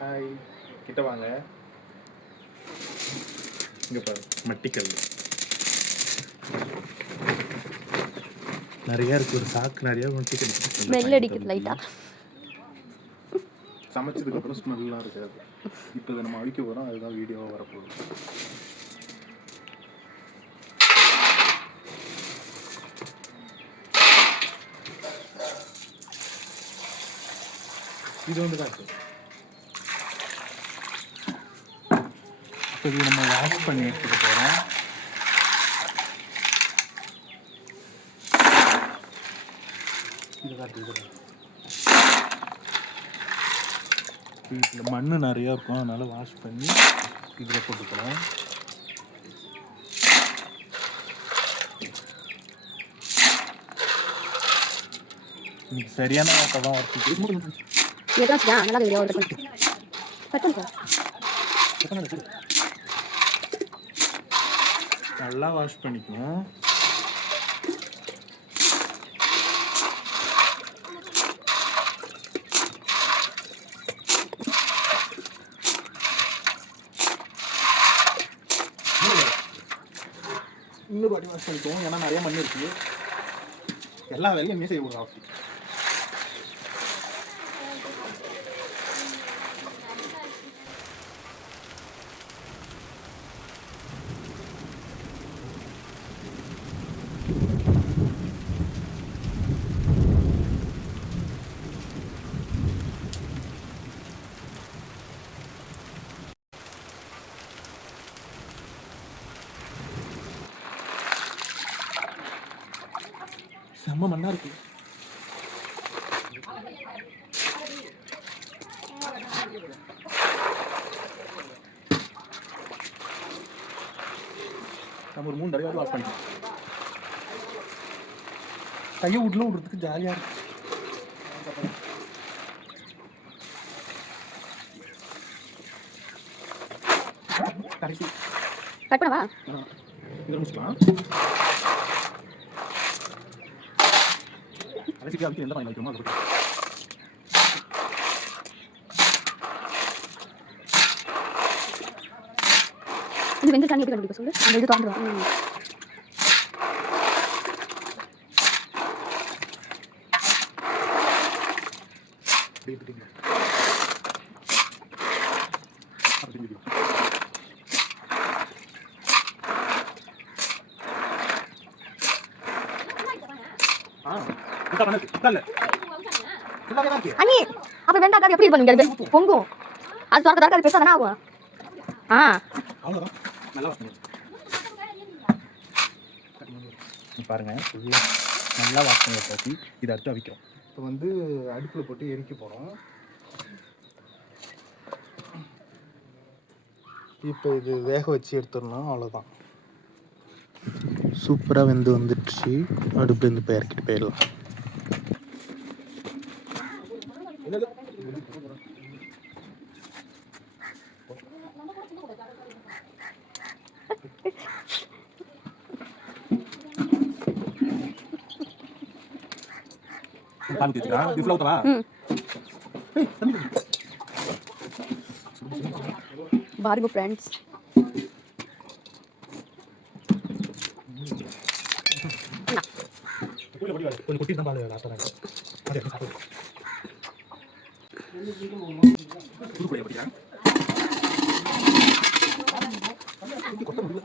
Hi, கிட்ட வாங்க. இங்கே பாரு, மட்டிக்கல் நிறையா இருக்குது. ஒரு சாக்கு நிறையா மட்டிக்கல் ஸ்மெல் அடிக்குது லைட்டாக. சமைச்சதுக்கப்புறம் ஸ்மெல்லாம் இருக்காது. இப்போ இதை நம்ம அழிக்க போகிறோம், அதுதான் வீடியோவாக வரப்போகுது. இது வந்து தான் இருக்குது. இப்போ இது நம்ம வாஷ் பண்ணி எடுத்துக்க போகிறோம். இதில் மண் நிறையா இருக்கும், அதனால் வாஷ் பண்ணி இதில் போட்டுக்கலாம். இன்னைக்கு சரியான வாட்டை தான் வறுத்துட்டு நல்லா வாஷ் பண்ணிக்கணும். இன்னொரு வாட்டி வாஷ் பண்ணிக்குவோம், ஏன்னா நிறைய மண் இருக்குது. எல்லா வேலையும் என்ன செய்ய முடியும். செம்ம மண்ணா இருக்கு. நம்ம ஒரு 3 தடவை வாஷ் பண்ணிக்கலாம். கையை உள்ள விடுறதுக்கு ஜாலியா இருக்கு. கடைசி கட் பண்ணவா? இதை முடிச்சுக்கலாம். கடைசிக்கு அதுக்கு எந்த பாயிண்ட் வைக்கணுமோ அதை போட்டு இது வெந்த தண்ணி எப்படி கண்டுபிடிக்க சொல்லு. அந்த இது திறந்துடும். அண்ணி அப்ப வெந்தாக்கா எப்படி பண்ணுங்க? பொங்கும். அது திறக்க திறக்க அது பெருசா தானே ஆகும். பாருங்க, ஃபுல்லாக நல்லா வாசனை காட்டி இதை அடுத்து அவிக்கிறோம். இப்போ வந்து அடுப்பில் போட்டு எரிக்க போகிறோம். இப்போ இது வேக வச்சு எடுத்துடணும், அவ்வளோதான். சூப்பராக வெந்து வந்துடுச்சு. அடுப்புலேருந்து இப்போ இறக்கிட்டு போயிடலாம். பாருங்க ஃப்ரெண்ட்ஸ், கொஞ்சம் குட்டி தான் பால் லாஸ்ட்டாக கொட்ட முடியல.